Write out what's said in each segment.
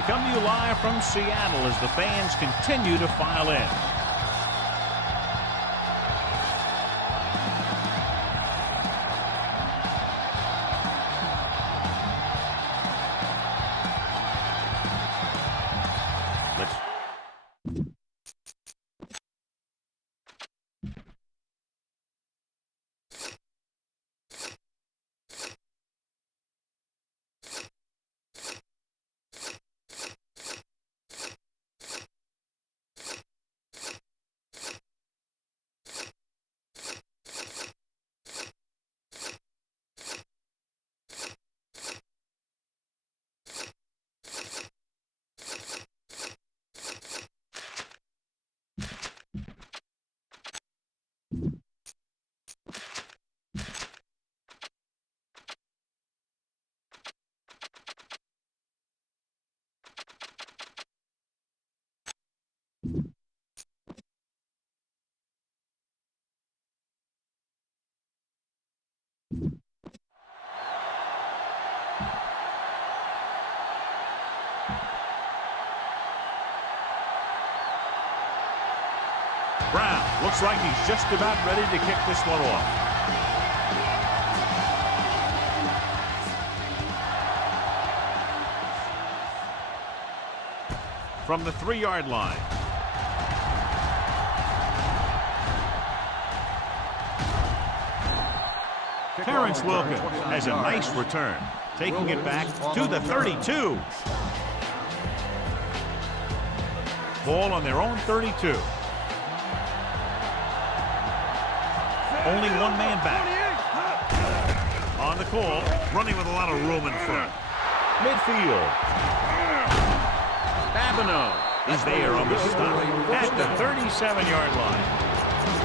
We come to you live from Seattle as the fans continue to file in. Brown looks like he's just about ready to kick this one off. From the 3-yard line. Terrence Wilkins has a nice return, taking it back to the 32. Ball on their own 32. Only one man back. On the call, running with a lot of room in front. Midfield. Babineau is there on the stop at the 37-yard line.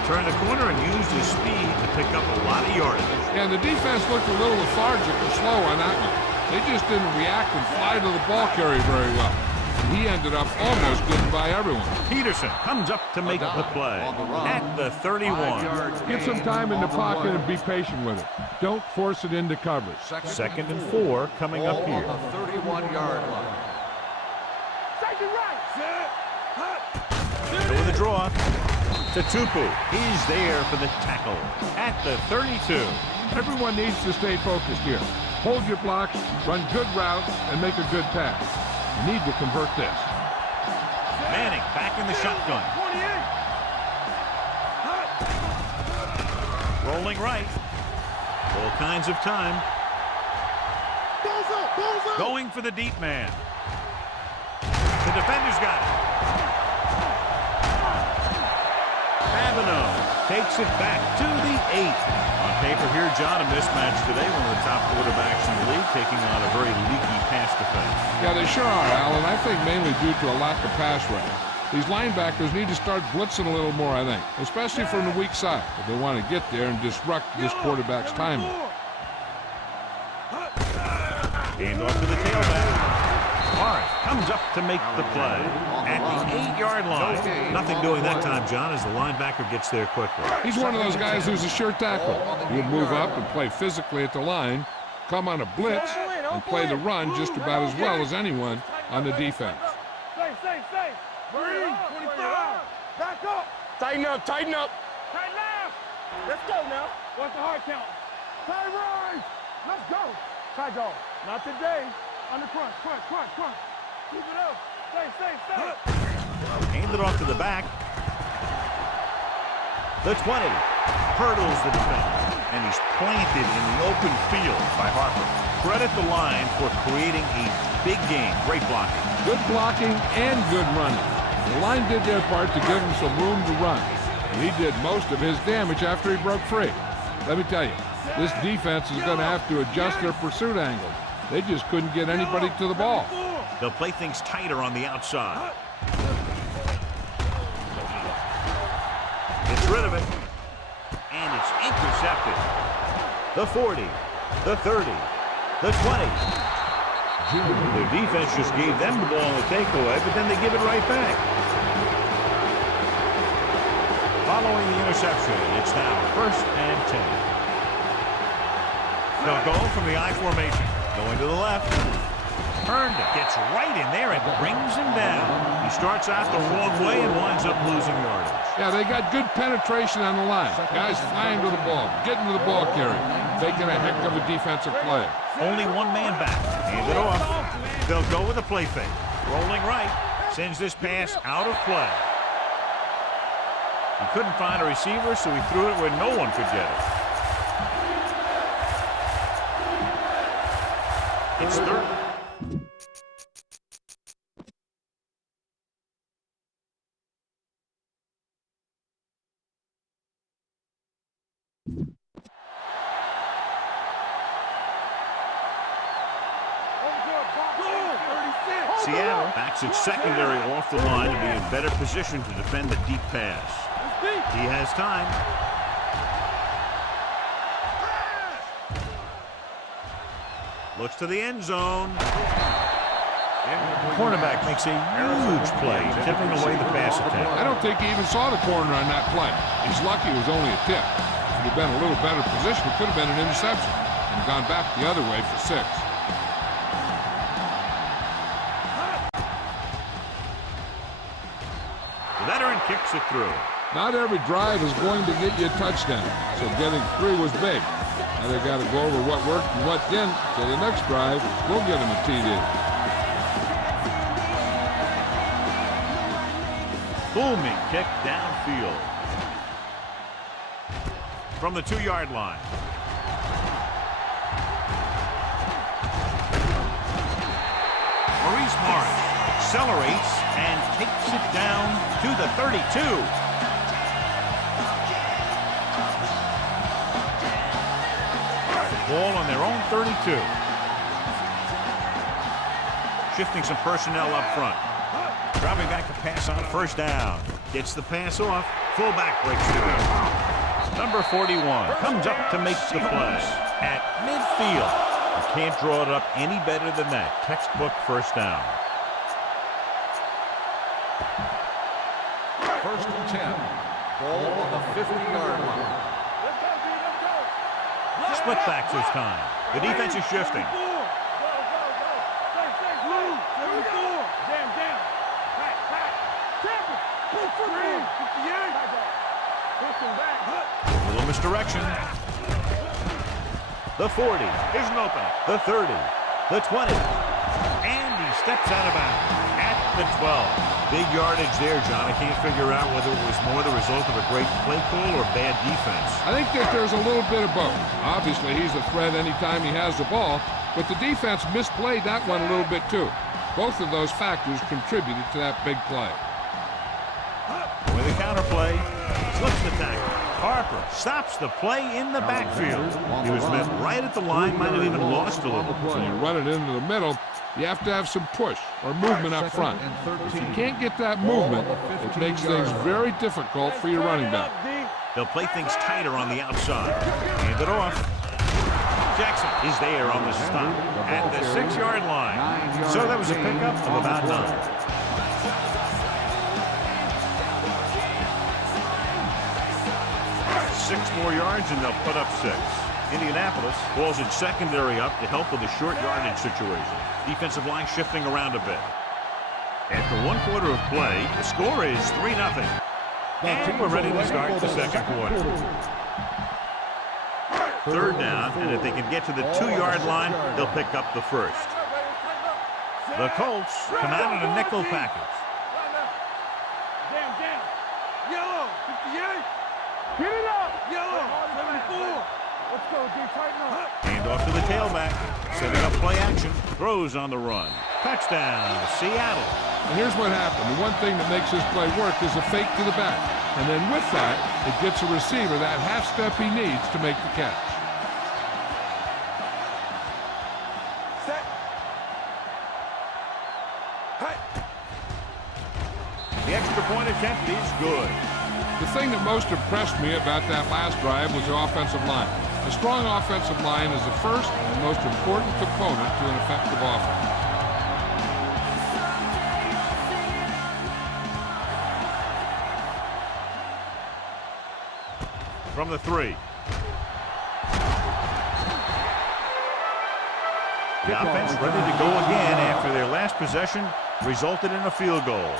Turned the corner and used his speed to pick up a lot of yardage. Yeah, the defense looked a little lethargic and slow on that one. They just didn't react and fly to the ball carrier very well. He ended up almost getting by everyone. Peterson comes up to make the play at the 31. Get some time in the pocket and be patient with it. Don't force it into coverage. 2nd and 4 coming up here. 31-yard line. Go with the draw to Tupu. He's there for the tackle at the 32. Everyone needs to stay focused here. Hold your blocks, run good routes, and make a good pass. You need to convert this. Manning back in the shotgun. Rolling right. All kinds of time. Going for the deep man. The defender's got it. Babineau takes it back to the 8. On paper here, John, a mismatch today. One of the top quarterbacks in the league, taking on a very leaky pass defense. Yeah, they sure are, Alan. I think mainly due to a lack of pass rush. These linebackers need to start blitzing a little more, I think, especially from the weak side, if they want to get there and disrupt this quarterback's timing. Hand off to the tailback. Morris comes up to make the play at the 8-yard line. Nothing doing that time, John, as the linebacker gets there quickly. He's one of those guys who's a sure tackle. He'll move up and play physically at the line, come on a blitz, and play the run just about as well as anyone on the defense. Safe. Breathe. 25. Back up. Tighten up. Tighten left. Let's go now. What's the hard count? Tie right. Let's go. Tie go. Not today. On the crunch. Keep it up. Safe. Hand it off to the back. The 20. Hurdles the defender. And he's planted in the open field by Harper. Credit the line for creating a big game. Great blocking. Good blocking and good running. The line did their part to give him some room to run. And he did most of his damage after he broke free. Let me tell you, this defense is going to have to adjust their pursuit angle. They just couldn't get anybody to the ball. They'll play things tighter on the outside. Gets rid of it. And it's intercepted. The 40, the 30, the 20. Their defense just gave them the ball on the takeaway, but then they give it right back. Following the interception, it's now 1st and 10. They'll go from the I formation. Going to the left. Earned it. Gets right in there and brings him down. He starts out the wrong way and winds up losing yardage. Yeah, they got good penetration on the line. Guys flying to the ball, getting to the ball carrier, making a heck of a defensive play. Only one man back. Hand it off. They'll go with a play fake. Rolling right. Sends this pass out of play. He couldn't find a receiver, so he threw it where no one could get it. It's third. Seattle backs its secondary off the line to be in better position to defend the deep pass. He has time. Looks to the end zone. The cornerback makes a huge play, tipping away the pass attack. I don't think he even saw the corner on that play. He's lucky it was only a tip. If he'd been a little better position, it could have been an interception and gone back the other way for 6. The veteran kicks it through. Not every drive is going to get you a touchdown, so getting 3 was big. Now they got to go over what worked and what didn't, so the next drive will get them a TD. Booming kick downfield. From the 2-yard line. Maurice Morris accelerates and takes it down to the 32. Ball on their own 32. Shifting some personnel up front. Dropping back to pass on first down. Gets the pass off. Fullback breaks through. Number 41 comes up to make the play at midfield. You can't draw it up any better than that. Textbook first down. 1st and 10. Ball on the 50-yard line. Split backs this time. The defense is shifting. A little misdirection. The 40. Here's an opening. The 30. The 20. And he steps out of bounds at the 12. Big yardage there, John. I can't figure out whether it was more the result of a great play call or bad defense. I think that there's a little bit of both. Obviously, he's a threat anytime he has the ball, but the defense misplayed that one a little bit too. Both of those factors contributed to that big play. With a counterplay, slips the tackle. Harper stops the play in the backfield. He was met right at the line, might have even lost a little. When you run it into the middle, you have to have some push or movement up front. If you can't get that movement, it makes things very difficult for your running back. They'll play things tighter on the outside. Hand it off. Jackson is there on the stop at the 6-yard line. So that was a pickup of about 9. 6 more yards and they'll put up 6. Indianapolis calls its secondary up to help with the short yardage situation. Defensive line shifting around a bit. After 1 quarter of play, the score is 3-0. And we're ready to start the second quarter. 3rd down, and if they can get to the 2-yard line, they'll pick up the 1st. The Colts come out in a nickel package. Yellow, 58. Get it up. Yellow, 74. Let's go, D. Tighten up. Hand off to the tailback. Setting up play action. Throws on the run. Touchdown, Seattle. And here's what happened. The one thing that makes this play work is a fake to the back. And then with that, it gets a receiver that half step he needs to make the catch. Set. Hey. The extra point attempt is good. The thing that most impressed me about that last drive was the offensive line. A strong offensive line is the first and most important component to an effective offense. From the 3. The offense ready to go again after last possession resulted in a field goal.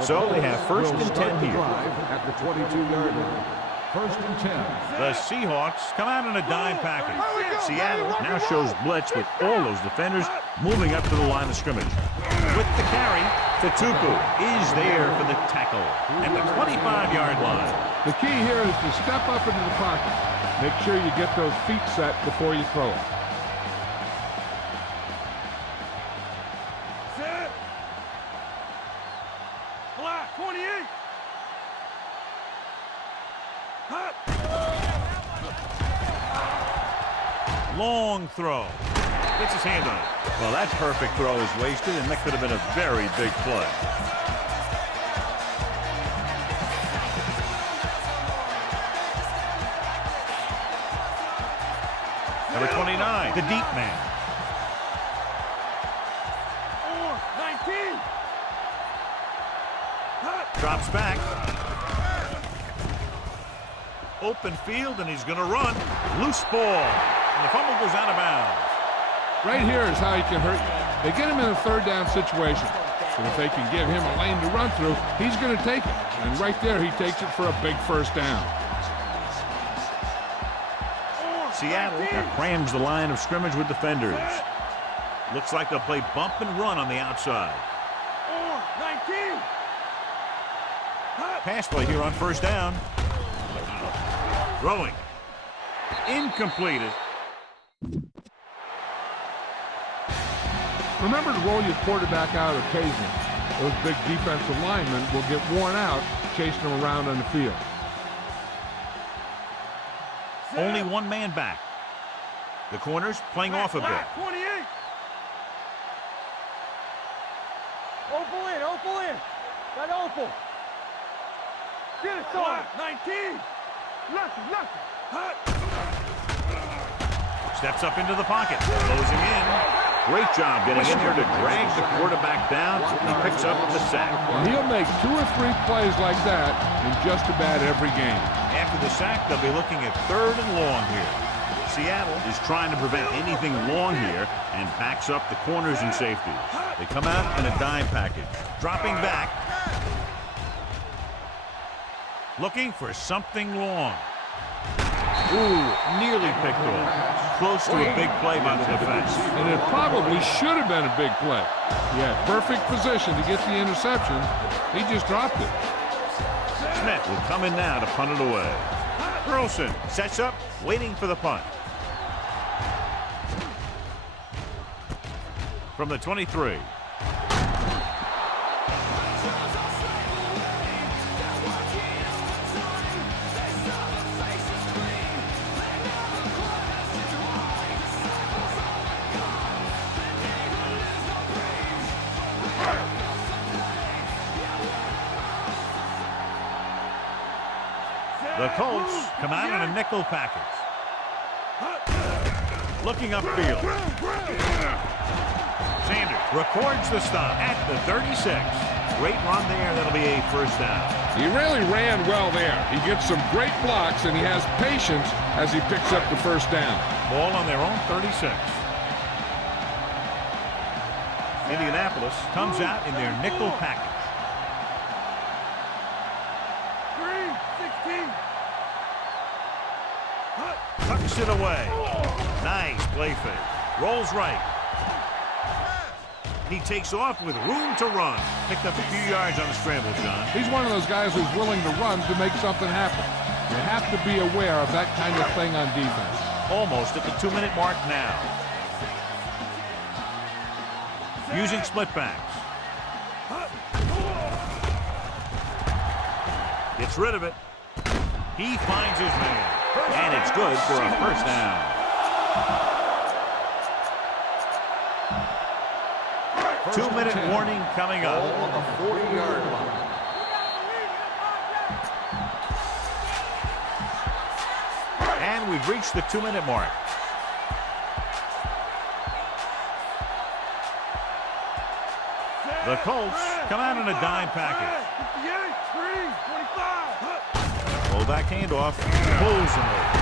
So they have first and 10 here. At the 22-yard line. First and 10. The Seahawks come out in a dime package. Seattle now shows blitz with all those defenders moving up to the line of scrimmage. With the carry, Tutupu is there for the tackle at the 25-yard line. The key here is to step up into the pocket. Make sure you get those feet set before you throw it. Set. Black, 28. Hut. Long throw. Gets his hand on it. Well, that perfect throw is wasted, and that could have been a very big play. Number 29, the deep man. 19. Hut. Drops back. Open field, and he's going to run. Loose ball. And the fumble goes out of bounds. Right here is how he can hurt you. They get him in a third down situation. And if they can give him a lane to run through, he's going to take it. And right there, he takes it for a big first down. Seattle now crams the line of scrimmage with defenders. Looks like they'll play bump and run on the outside. 19. Pass play here on first down. Throwing. Incomplete. Remember to roll your quarterback out occasionally. Those big defensive linemen will get worn out chasing them around on the field. Only one man back. The corners playing off a bit. 28. Opal in, Opal in. Got Opal. Get it, son. 19. Lucky. Hut. Steps up into the pocket. Closing in. Great job getting in there to drag the quarterback down. He picks up the sack. Well, he'll make 2 or 3 plays like that in just about every game. After the sack, they'll be looking at third and long here. Seattle is trying to prevent anything long here and backs up the corners and safeties. They come out in a dime package. Dropping back. Looking for something long. Ooh, nearly picked off. Close to a big play by the defense. And it probably should have been a big play. He had perfect position to get the interception. He just dropped it. Smith will come in now to punt it away. Burleson sets up, waiting for the punt. From the 23. The Colts come out in a nickel package. Looking upfield. Sanders records the stop at the 36. Great run there. That'll be a first down. He really ran well there. He gets some great blocks, and he has patience as he picks up the first down. Ball on their own 36. Indianapolis comes out in their nickel package. 16. Tucks it away. Nice play fake. Rolls right. He takes off with room to run. Picked up a few yards on the scramble, John. He's one of those guys who's willing to run to make something happen. You have to be aware of that kind of thing on defense. Almost at the 2-minute mark now. Using split backs. Gets rid of it. He finds his man. And it's good for a first down. Two-minute warning coming up. On the 40-yard line. And we've reached the 2-minute mark. The Colts come out in a dime package. 58, 3, 25. Fullback handoff. Pulls him over.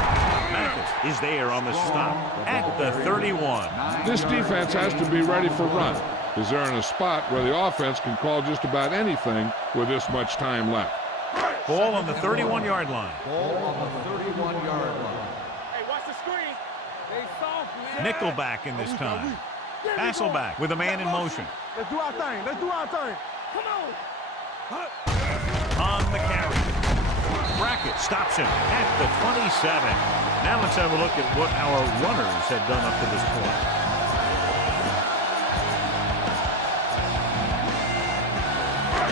Mathis is there on the stop at the 31. This defense has to be ready for run, because they're in a spot where the offense can call just about anything with this much time left. Ball on the 31-yard line. Ball on the 31-yard line. Hey, watch the screen. They soft, man. Nickelback in this time. Hasselback with a man in motion. Let's do our thing. Let's do our thing. Come on. On the carry. Brackett stops him at the 27. Now let's have a look at what our runners had done up to this point.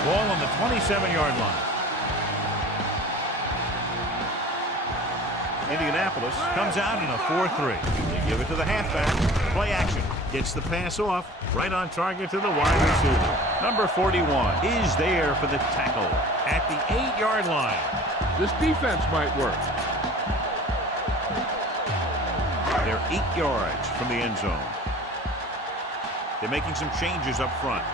Ball on the 27-yard line. Indianapolis comes out in a 4-3. They give it to the halfback. Play action. Gets the pass off. Right on target to the wide receiver. Number 41 is there for the tackle at the 8-yard line. This defense might work. They're 8 yards from the end zone. They're making some changes up front.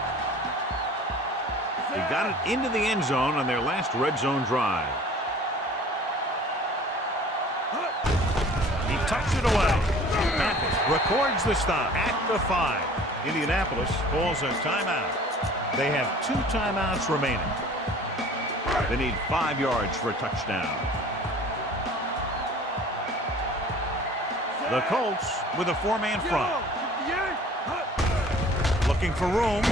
They got it into the end zone on their last red zone drive. He tucks it away. Mathis records the stop at the 5. Indianapolis calls a timeout. They have 2 timeouts remaining. They need 5 yards for a touchdown. The Colts with a 4-man front. Looking for room.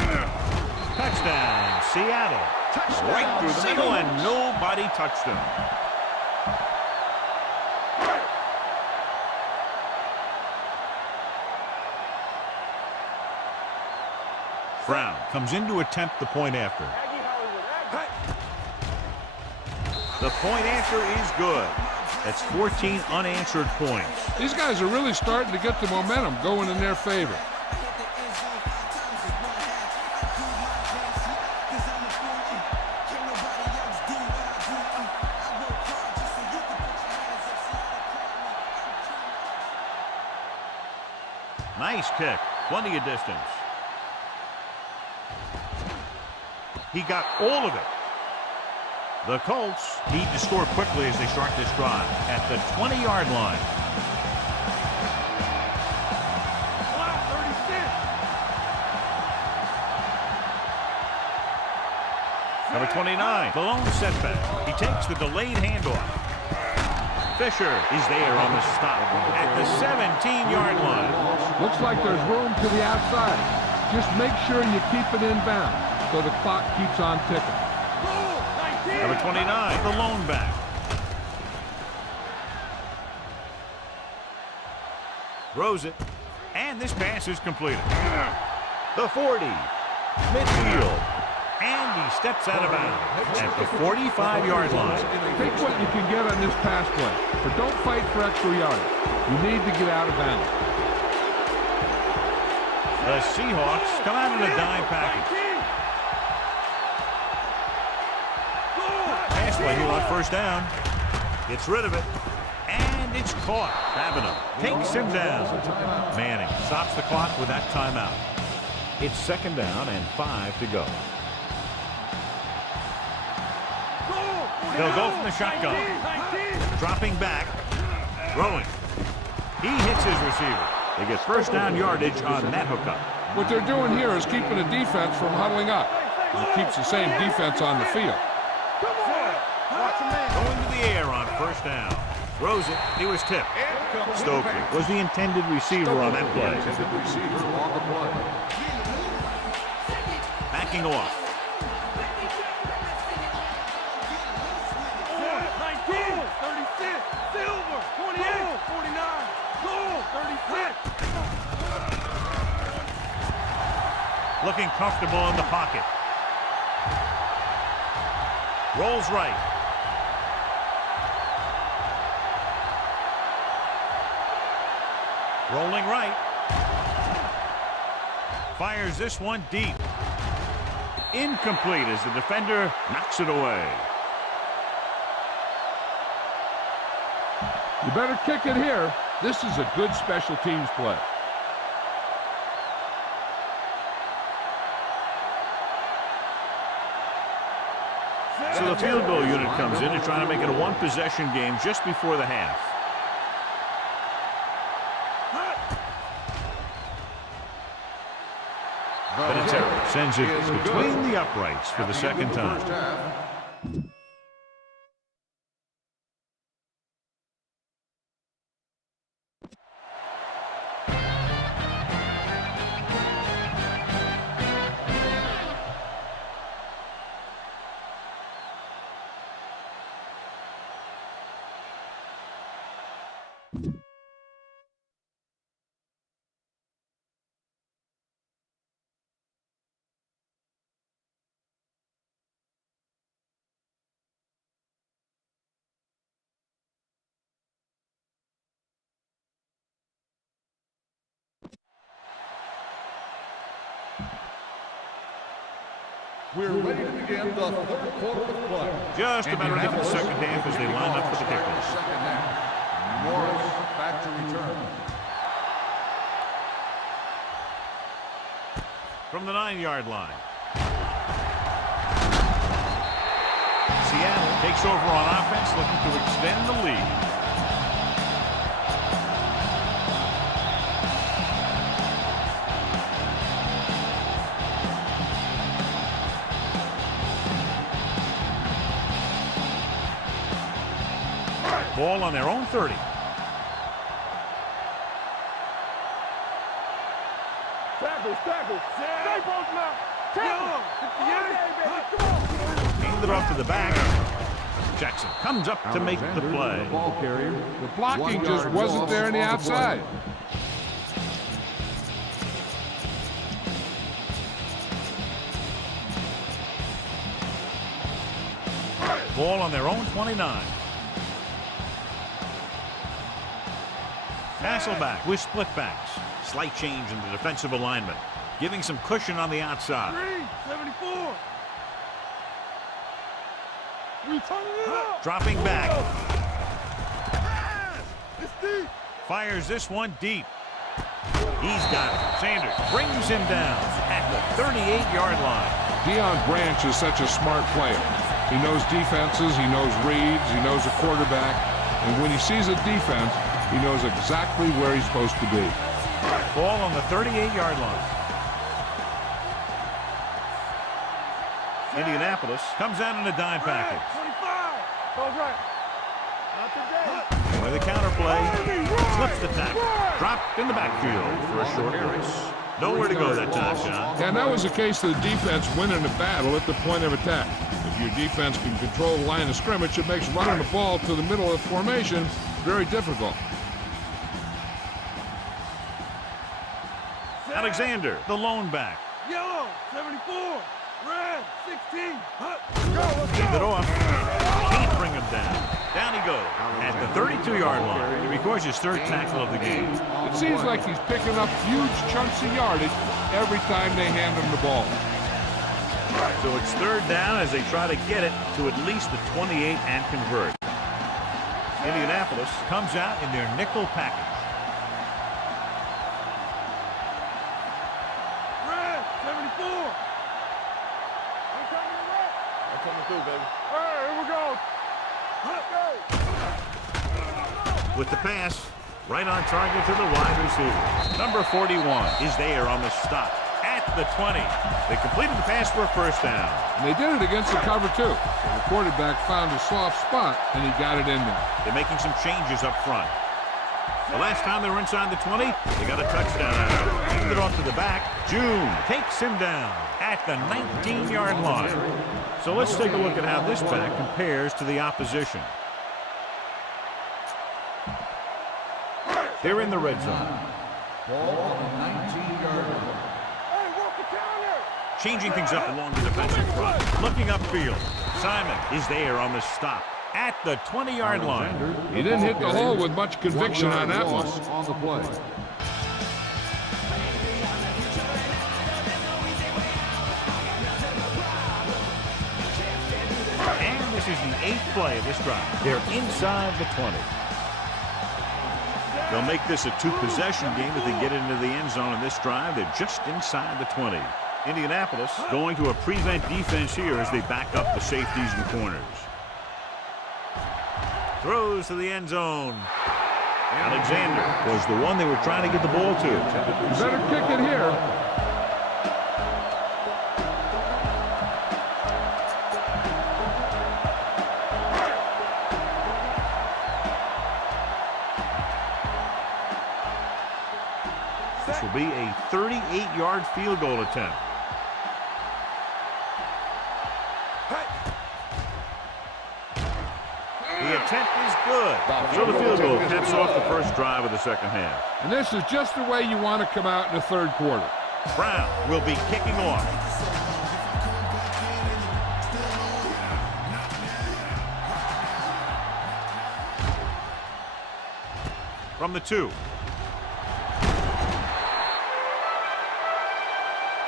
Touchdown, Seattle. Right through the middle, and nobody touched him. Brown comes in to attempt the point after. The point after is good. That's 14 unanswered points. These guys are really starting to get the momentum going in their favor. Nice kick. Plenty of distance. He got all of it. The Colts need to score quickly as they start this drive at the 20-yard line. Number 29, the lone setback. He takes the delayed handoff. Fisher is there on the stop at the 17-yard line. Looks like there's room to the outside. Just make sure you keep it inbound so the clock keeps on ticking. Number 29, the lone back. Throws it, and this pass is completed. The 40, midfield, and he steps out of bounds at the 45-yard line. Take what you can get on this pass play, but don't fight for extra yards. You need to get out of bounds. The Seahawks come out in a dime package. Pass play here on first down. Gets rid of it. And it's caught. Avenue takes him down. Manning stops the clock with that timeout. It's second down and 5 to go. They'll go from the shotgun. Dropping back. Throwing. He hits his receiver. They get first down yardage on that hookup. What they're doing here is keeping the defense from huddling up. It keeps the same defense on the field. Going to the air on first down. Throws it. He was tipped. Stokely was the intended receiver on that play. Backing off. 19, 36, silver, 28, 49, gold, 36. Looking comfortable in the pocket. Rolls right. Rolling right. Fires this one deep. Incomplete as the defender knocks it away. You better kick it here. This is a good special teams play. So the field goal unit comes in to try to make it a one-possession game just before the half. Vinatieri sends it between the uprights for the second time. We're ready to begin the third quarter of play. Just about ready for the second half as they line up for the kickoff. Second half. Morris back to return. From the 9-yard line. Seattle takes over on offense, looking to extend the lead. Ball on their own 30. Tackle. Stay both now. Tackle. Hand it off to the back. Jackson comes up to make the play. Ball carrier. The blocking just wasn't there on the outside. Ball on their own 29. Hasselback with split backs. Slight change in the defensive alignment, giving some cushion on the outside. 74. We turning it up. Dropping back. It's deep. Fires this one deep. He's got it. Sanders brings him down at the 38-yard line. Deion Branch is such a smart player. He knows defenses, he knows reads, he knows a quarterback, and when he sees a defense, he knows exactly where he's supposed to be. Ball on the 38-yard line. Indianapolis comes out in a dime package. 25. Goes right. Not today. With a counter play, slips the tackle. Dropped in the backfield for a short loss. Nowhere to go that time, John. And that was the case of the defense winning the battle at the point of attack. If your defense can control the line of scrimmage, it makes running the ball to the middle of the formation very difficult. Alexander, the lone back. Yellow, 74. Red, 16. Let's Hand it go. off. Can't bring him down. Down he goes at the 32-yard line. He records his third tackle of the game. It seems like he's picking up huge chunks of yardage every time they hand him the ball. So it's third down as they try to get it to at least the 28 and convert. Indianapolis comes out in their nickel package. Red, 74. I'm coming to red. I'm coming through, baby. All right, here we go. With the pass, right on target to the wide receiver. Number 41 is there on the stop at the 20. They completed the pass for a first down. And they did it against the cover, too. The quarterback found a soft spot, and he got it in there. They're making some changes up front. The last time they were inside the 20, they got a touchdown out of it. Handed it off to the back. June takes him down at the 19-yard line. So let's take a look at how this back compares to the opposition. They're in the red zone. Ball on the 19-yard line. Hey, work the counter. Changing things up along the defensive front. Looking upfield. Simon is there on the stop at the 20-yard line. He didn't hit the hole with much conviction on that one. On the play. And this is the 8th play of this drive. They're inside the 20. They'll make this a 2-possession game if they get into the end zone in this drive. They're just inside the 20. Indianapolis going to a prevent defense here as they back up the safeties and corners. Throws to the end zone. Alexander was the one they were trying to get the ball to. You better kick it here. will be a 38-yard field goal attempt. The attempt is good. So the field goal caps off the first drive of the second half. And this is just the way you want to come out in the third quarter. Brown will be kicking off. From the 2.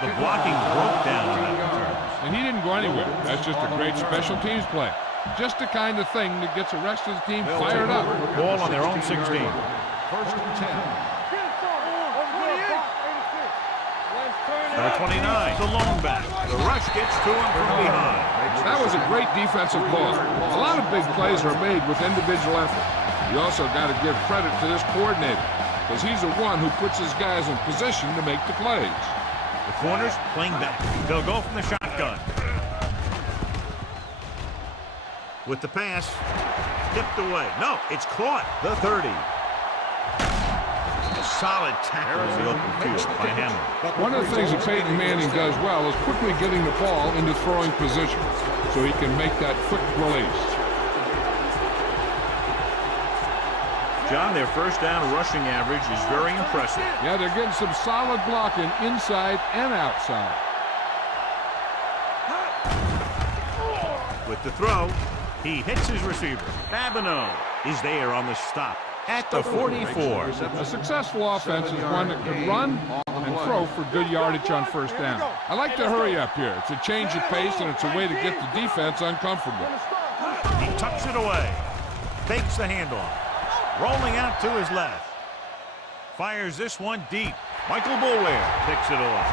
The blocking broke down on that return. And he didn't go anywhere. That's just a great special teams play. Just the kind of thing that gets the rest of the team fired up. Ball on their own 16. First and 10. Number 29, the long back. The rush gets to him from behind. That was a great defensive call. A lot of big plays are made with individual effort. You also got to give credit to this coordinator, because he's the one who puts his guys in position to make the plays. The corners playing back. They'll go from the shotgun. With the pass, tipped away. No, it's caught. The 30. A solid tackle in the open field by Hamlin. One of the things that Peyton Manning does well is quickly getting the ball into throwing position so he can make that quick release. John, their first down rushing average is very impressive. Yeah, they're getting some solid blocking inside and outside. With the throw, he hits his receiver. Babineau is there on the stop at the 44. A successful offense is one that can run and throw for good yardage on first down. I like to hurry up here. It's a change of pace, and it's a way to get the defense uncomfortable. He tucks it away. Fakes the handoff. Rolling out to his left. Fires this one deep. Michael Boulware picks it off.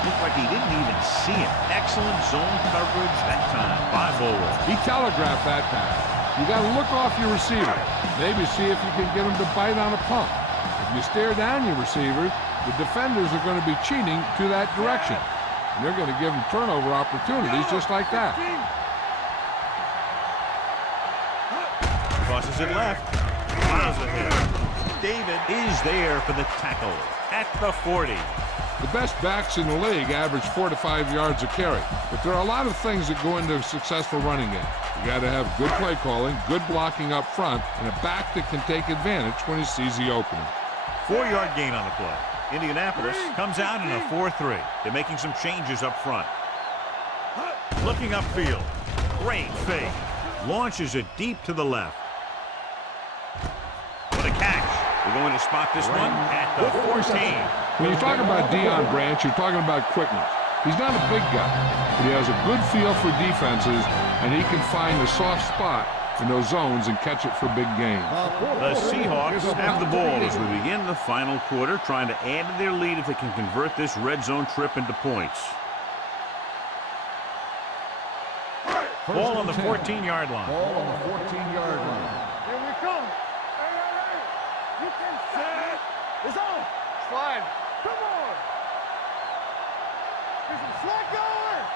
Looked like he didn't even see it. Excellent zone coverage that time by Boulware. He telegraphed that pass. You got to look off your receiver. Maybe see if you can get him to bite on a pump. If you stare down your receiver, the defenders are going to be cheating to that direction. And they're going to give him turnover opportunities just like that. Crosses it left. Miles ahead. David is there for the tackle at the 40. The best backs in the league average 4 to 5 yards a carry. But there are a lot of things that go into a successful running game. You got to have good play calling, good blocking up front, and a back that can take advantage when he sees the opening. 4-yard gain on the play. Indianapolis comes out in a 4-3. They're making some changes up front. Looking upfield. Great fake. Launches it deep to the left. What a catch. We're going to spot this one at the 14. When you talk about Deion Branch, you're talking about quickness. He's not a big guy, but he has a good feel for defenses, and he can find the soft spot in those zones and catch it for big gains. The Seahawks have the ball as we begin the final quarter, trying to add to their lead if they can convert this red zone trip into points. Ball on the 14-yard line. Ball on the 14-yard line. Here we come. Hey. You can set. It's on. Slide. Come on. Get some slack going.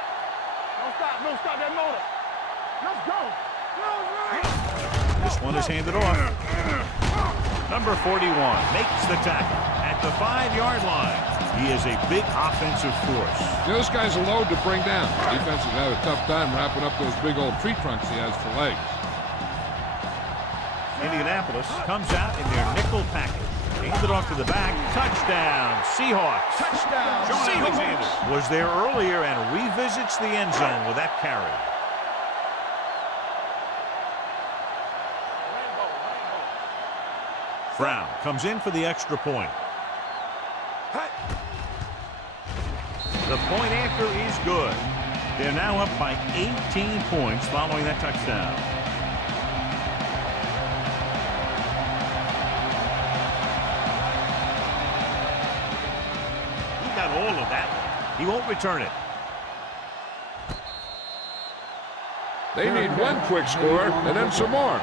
Don't stop that motor. Let's go. This one is handed off. Number 41 makes the tackle at the 5-yard line. He is a big offensive force. Those guys are load to bring down. Defense has had a tough time wrapping up those big old tree trunks he has for legs. Indianapolis comes out in their nickel package. Handed off to the back. Touchdown, Seahawks. Touchdown, John Alexander was there earlier and revisits the end zone with that carry. Brown comes in for the extra point. The point after is good. They're now up by 18 points following that touchdown. He got all of that. He won't return it. They need one quick score and then some more.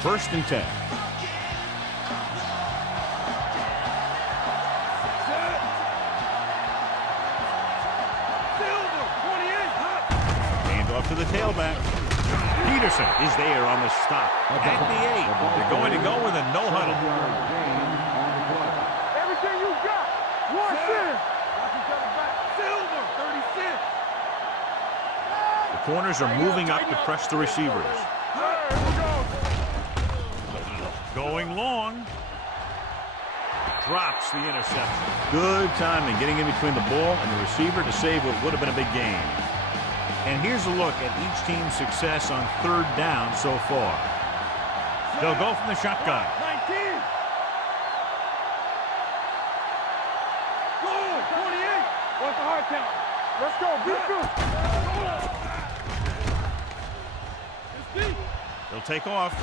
First and 10. Off to the tailback. Peterson is there on the stop. At the 8. They're going to go with a no huddle. Everything you got. One center. Watch each other back. Silver. 36. The corners are moving up to press the receivers. Going long. Drops the interception. Good timing, getting in between the ball and the receiver to save what would have been a big game. And here's a look at each team's success on third down so far. They'll go from the shotgun. 19. Go. 28. What's the hard count? Let's go. Be good. They'll take off.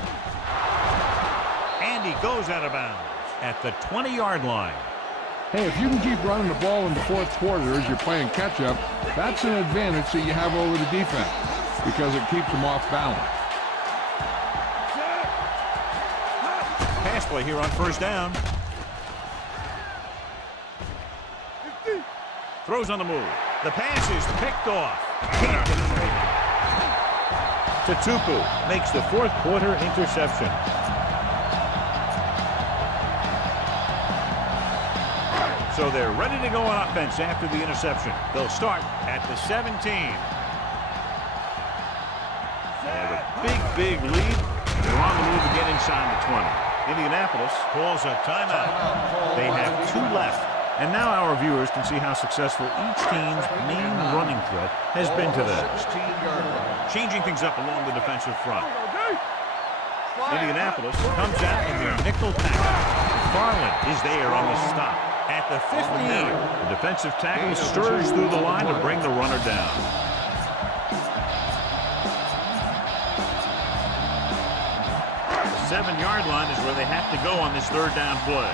And he goes out of bounds at the 20-yard line. Hey, if you can keep running the ball in the fourth quarter as you're playing catch-up, that's an advantage that you have over the defense because it keeps them off balance. Pass play here on first down. Throws on the move. The pass is picked off. Can't get it. Tupu makes the fourth quarter interception. So they're ready to go on offense after the interception. They'll start at the 17. They have a big lead. They're on the move again inside the 20. Indianapolis calls a timeout. They have 2 left. And now our viewers can see how successful each team's main running threat has been to them. Changing things up along the defensive front. Indianapolis comes out in their nickel tackle. Farland is there on the stop. At the 15, the defensive tackle stirs through the line to bring the runner down. The 7-yard line is where they have to go on this third down play.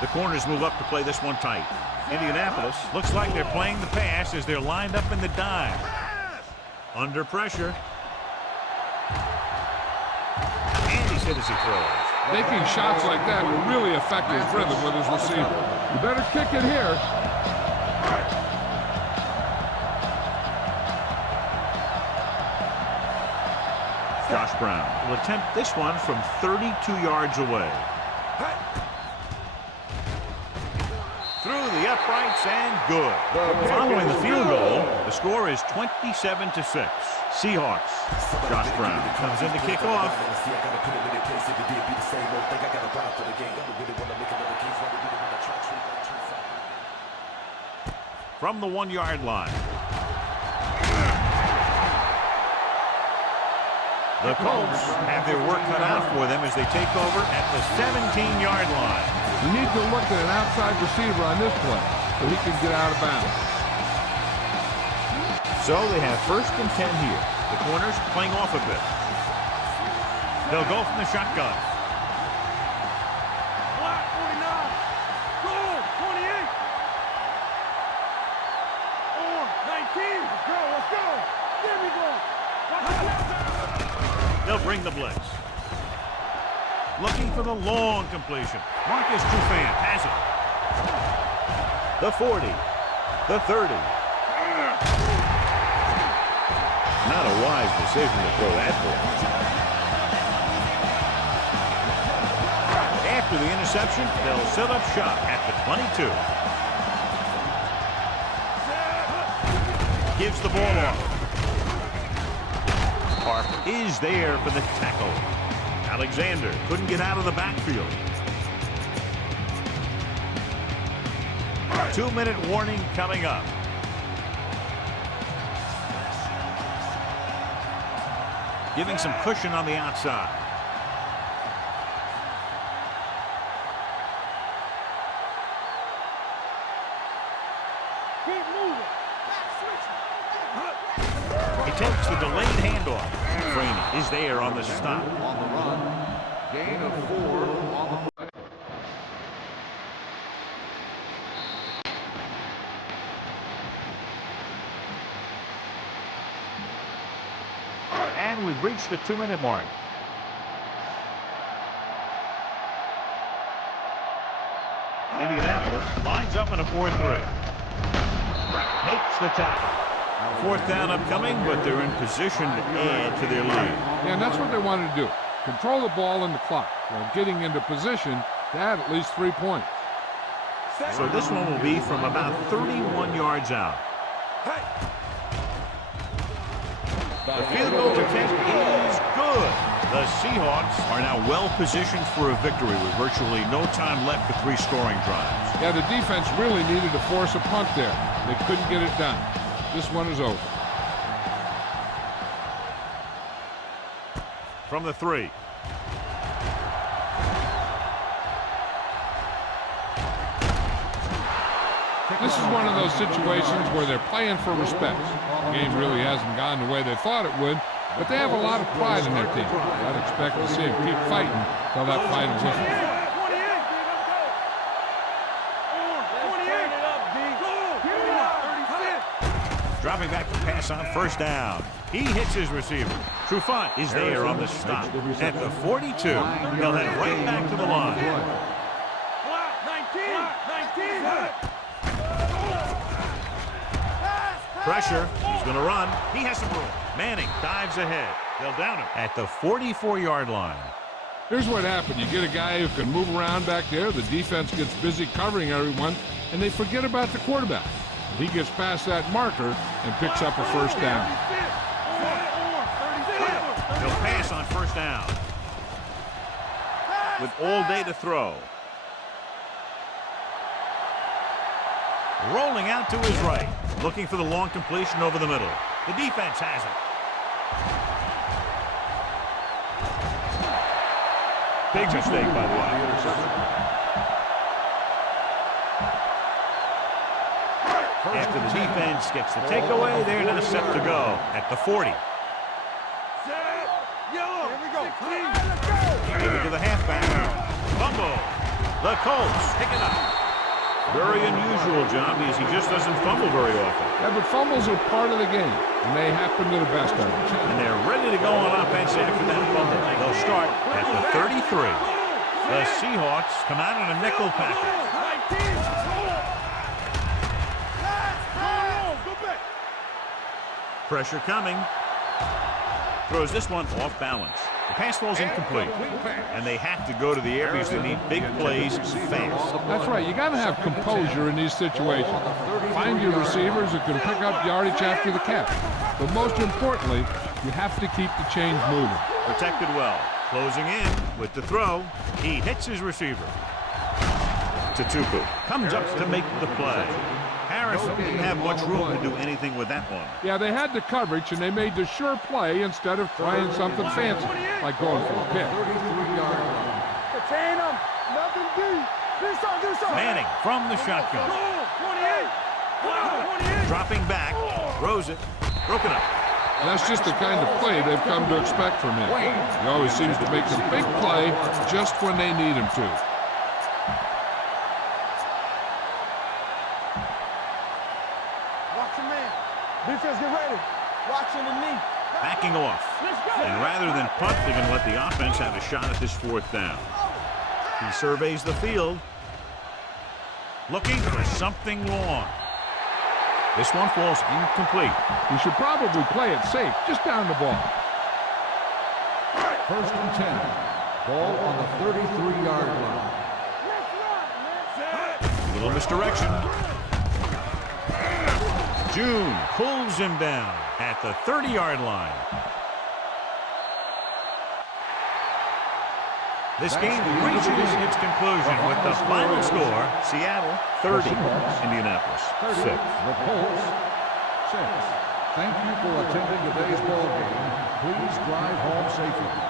The corners move up to play this one tight. Indianapolis looks like they're playing the pass as they're lined up in the dime. Under pressure. And he said as he throws. Making shots like that will really affect his rhythm with his receiver. You better kick it here. Josh Brown will attempt this one from 32 yards away. Through the uprights and good. Following the field goal, the score is 27-6. Seahawks. Josh Brown comes in to kick off. From the 1-yard line. The Colts have their work cut out for them as they take over at the 17-yard line. You need to look at an outside receiver on this play so he can get out of bounds. So they have first and 10 here. The corners playing off a bit. They'll go from the shotgun. Black 49. Goal 28. Or 19. Let's go. There we go. They'll bring the blitz. Looking for the long completion. Marcus Trufant has it. The 40. The 30. Not a wise decision to throw that ball. After the interception, they'll set up shop at the 22. Gives the ball off. Park is there for the tackle. Alexander couldn't get out of the backfield. 2-minute warning coming up. Giving some cushion on the outside. Keep moving. He takes the delayed handoff. Freeney is there on the stop. On the run. Gain of 4 on the play. And we've reached the 2-minute mark. Indianapolis lines up in a 4-3. Makes the tackle. Fourth down upcoming, but they're in position to add to their lead. Yeah, and that's what they wanted to do. Control the ball and the clock while getting into position to add at least 3 points. So this one will be from about 31 yards out. The field goal attempt is good. The Seahawks are now well positioned for a victory with virtually no time left for 3 scoring drives. Yeah, the defense really needed to force a punt there. They couldn't get it done. This one is over. From the 3. This is one of those situations where they're playing for respect. The game really hasn't gone the way they thought it would, but they have a lot of pride in their team. I'd expect to see them keep fighting till that final whistle. Dropping back to pass on first down. He hits his receiver. Trufant is there on the stop. At the 42, he'll head right back to the line. 19. Pressure. He's going to run. He has some room. Manning dives ahead. They'll down him at the 44-yard line. Here's what happened. You get a guy who can move around back there. The defense gets busy covering everyone, and they forget about the quarterback. He gets past that marker and picks up a first down. He'll pass on first down with all day to throw. Rolling out to his right, looking for the long completion over the middle. The defense has it. Big mistake by the offense. After the defense gets the takeaway, they're now set to go at the 40. Give it to the halfback. Fumble. The Colts pick it up. Very unusual, John, because he just doesn't fumble very often. Yeah, but fumbles are part of the game, and they happen to the best of them. And they're ready to go on offense after that fumble. They'll start at the 33. The Seahawks come out in a nickel package. Pressure coming. Throws this one off balance. The pass falls incomplete. And they have to go to the air because they need big plays fast. That's right. You got to have composure in these situations. Find your receivers who can pick up yardage after the catch. But most importantly, you have to keep the chains moving. Protected well. Closing in with the throw. He hits his receiver. Tupu comes up to make the play. Harrison didn't have much room to do anything with that one. Yeah, they had the coverage, and they made the sure play instead of trying something fancy, like going for a pick. Contain him. Nothing deep. Do something. Manning from the shotgun. 28. Dropping back. Throws it. Broken up. And that's just the kind of play they've come to expect from him. He always seems to make a big play just when they need him to. Defense, get ready. Watching the knee. Backing off. And rather than punt, they're going to let the offense have a shot at this fourth down. He surveys the field. Looking for something long. This one falls incomplete. You should probably play it safe, just down the ball. First and 10. Ball on the 33-yard line. A little misdirection. June pulls him down at the 30-yard line. This game reaches its conclusion with the final score, Seattle 30, Indianapolis 6. The Colts 6. Thank you for attending today's ball game. Please drive home safely.